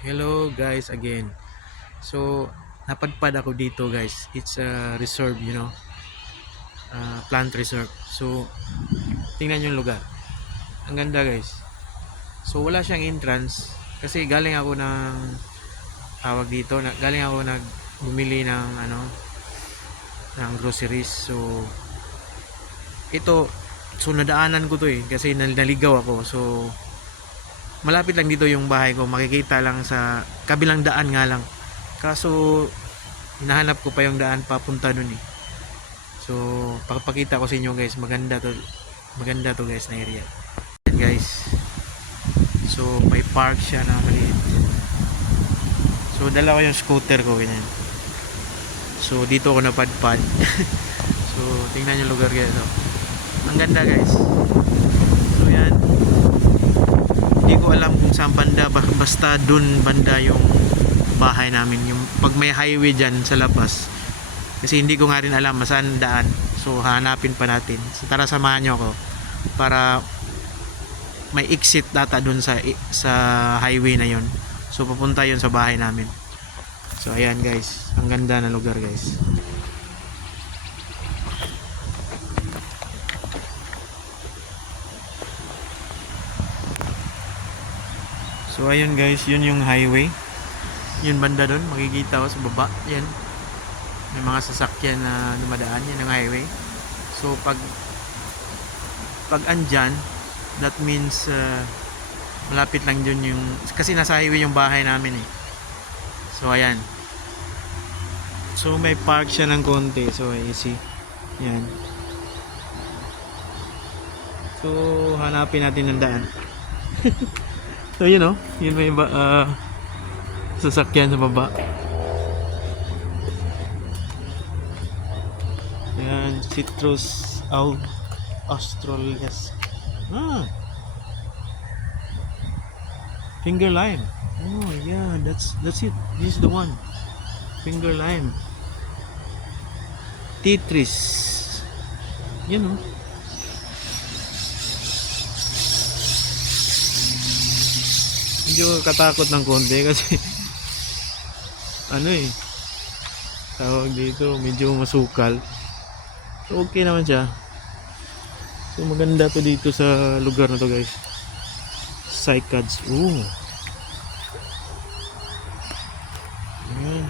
Hello guys again. So, napadpad ako dito guys. It's a reserve, plant reserve. So, tingnan yung lugar. Ang ganda guys. So, wala siyang entrance kasi galing ako ng tawag dito, galing ako bumili ng ng groceries. So, ito nadaanan ko to kasi naligaw ako. So, malapit lang dito yung bahay ko. Makikita lang sa kabilang daan nga lang. Kaso hinahanap ko pa yung daan papunta dun eh. So, papakita ko sa inyo guys, maganda to. Maganda to guys na area. Yan guys. So, may park siya na maliit. So, dala ko yung scooter ko ganyan. So, dito ako napadpad. So, tingnan yung lugar guys. So, ang ganda guys. So, yan. Hindi ko alam kung saan banda, basta dun banda yung bahay namin, yung pag may highway dyan sa labas, kasi hindi ko nga rin alam saan daan. So hanapin pa natin. So tara, samahan nyo ako para may exit data dun sa highway na yon. So papunta yon sa bahay namin. So ayan guys, ang ganda na lugar guys. So ayun guys, yun yung highway. Yun banda doon, makikita ko sa baba. Yan. May mga sasakyan na dumadaan. Yan ang highway. So pag andyan, that means malapit lang dun yung, kasi nasa highway yung bahay namin eh. So ayan. So may park siya ng konti. So you see. Yan. So hanapin natin ng daan. So yun know, yun may sasakyan sa baba. Ayan, citrus australis. Finger lime. Oh yeah, that's it. This is the one. Finger lime. Tetris. You know. Medyo katakot ng konti kasi tawag dito, medyo masukal. So okay naman siya. So maganda to dito sa lugar na to guys. Cycads. Ooh. Ayan.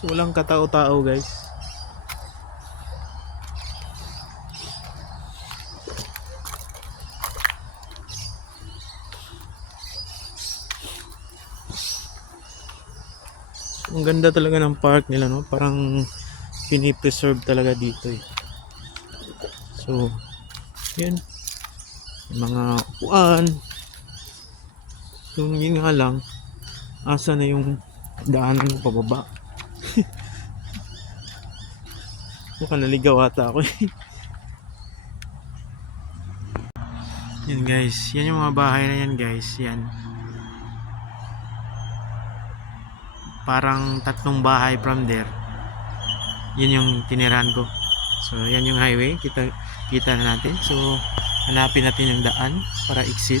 So walang katao-tao guys. Ang ganda talaga ng park nila, no? Parang pinipreserve talaga dito eh. So, yan. May mga upuan. So, yun nga lang. Asa na yung daanan mo pababa? Mukhang naligaw ata ako eh. Yan guys. Yan yung mga bahay na yan guys. Yan. Parang tatlong bahay from there. Yun yung tinirahan ko. So yan yung highway, kita na natin. So hanapin natin yung daan para exit.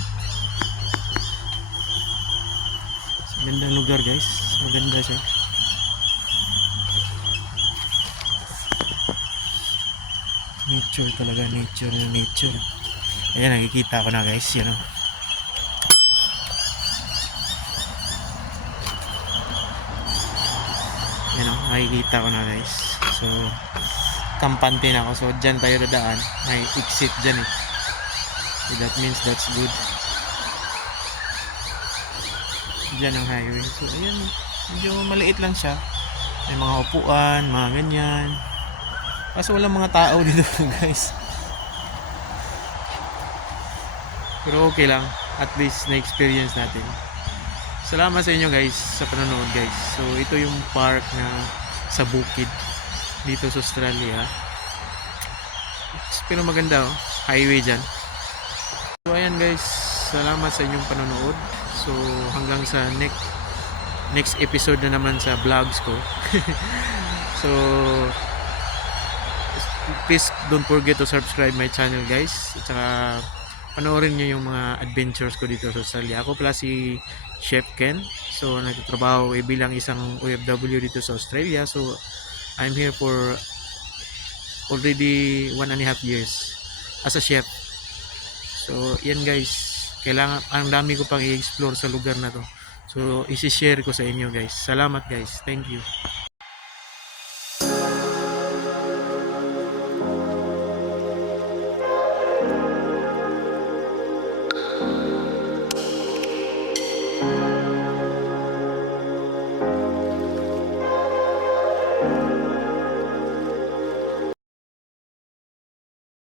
So, gandang lugar guys, maganda siya. Nature talaga, nature. Ayan, nakikita ko na guys, yun o. Yan o, nakikita ko na guys. So kampante na ako. So dyan tayo dadaan. May exit dyan eh. So that means that's good. Dyan ang highway. So ayan. Medyo maliit lang siya. May mga upuan, mga ganyan. Kaso walang mga tao dito guys. Pero okay lang. At least na-experience natin. Salamat sa inyo guys sa panonood guys. So ito yung park na sa bukid dito sa Australia. Pero maganda oh. Highway dyan. So ayan guys. Salamat sa inyong panonood. So hanggang sa next episode na naman sa vlogs ko. So please don't forget to subscribe my channel guys. At saka panoorin nyo yung mga adventures ko dito sa Australia. Ako pala si Chef Ken. So nagtatrabaho bilang isang OFW dito sa Australia. So I'm here for already 1.5 years as a chef. So yan guys. Kailangan, ang dami ko pang i-explore sa lugar na to. So isi-share ko sa inyo guys. Salamat guys. Thank you.